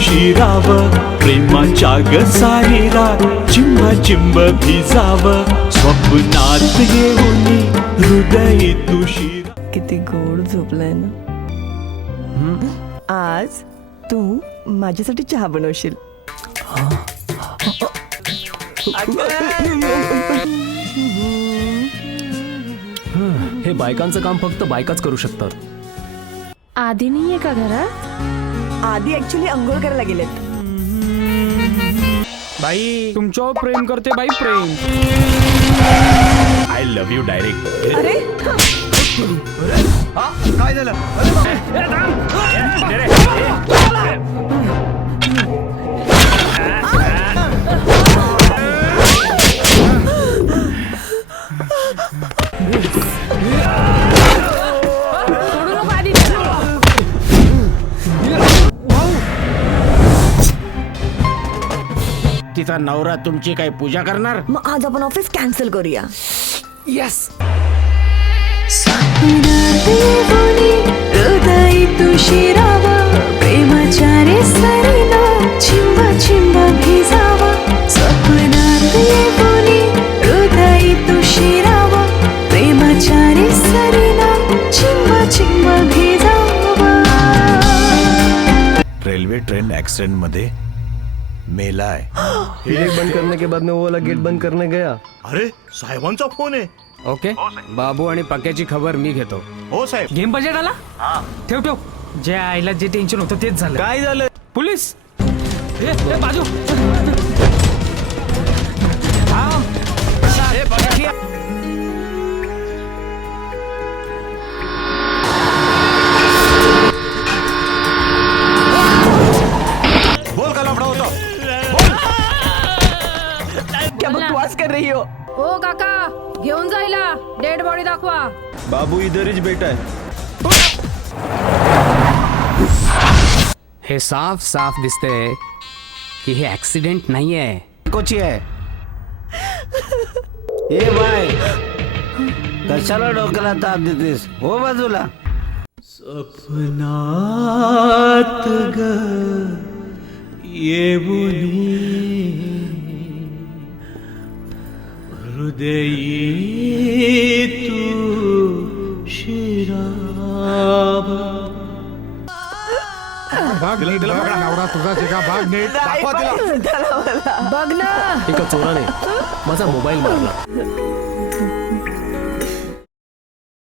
शिराव प्रेमाच्या ग सारी रात चिंब चिंब भिजाव. स्वप्नात येऊन हृदय तू शिरा किती गोड झोपलाय ना. आज तू माझ्यासाठी चहा बनवशील. हे बायकांचं काम फक्त बायकाच करू शकतात. आधी नाहीये का घरात? आधी ऍक्च्युली अंघोळ करायला गेलेत. बाई तुमच्यावर प्रेम करते बाई प्रेम. आय लव्ह यू डायरेक्ट अरे सोडू तिचा नवरा तुमची काय पूजा करणार? मग आज आपण ऑफिस कॅन्सल करूया. येस रेलवे ट्रेन एक्सीडेंटमध्ये मेला है गेट बंद करने के बाद में वो वाला गेट बंद करने गया। अरे साहेबांचा फोन आहे. ओके बाबू आणि पक्याची खबर मी घेतो. हो साहेब. गेम बजेट आला? ठेव ठेव. जे आईला जे टेन्शन होतं तेच झालं. काय झालं? पोलीस ए, ए, बाजू. थांब. बकवास कर रही हो। हो काका घेऊन जायला डेड बॉडी दाखवा. बाबू इधरच बेटा है। हे साफ़ साफ़ दिसतंय की हे। ऍक्सिडेंट नाहीये कोची आहे ए बाय कशाला डोक्याला ताप देतेस? हो बाजूला। सपनात ग येऊनी हृदयी तू शिरावा बघ ना. एका चोराने माझा मोबाईल मारला.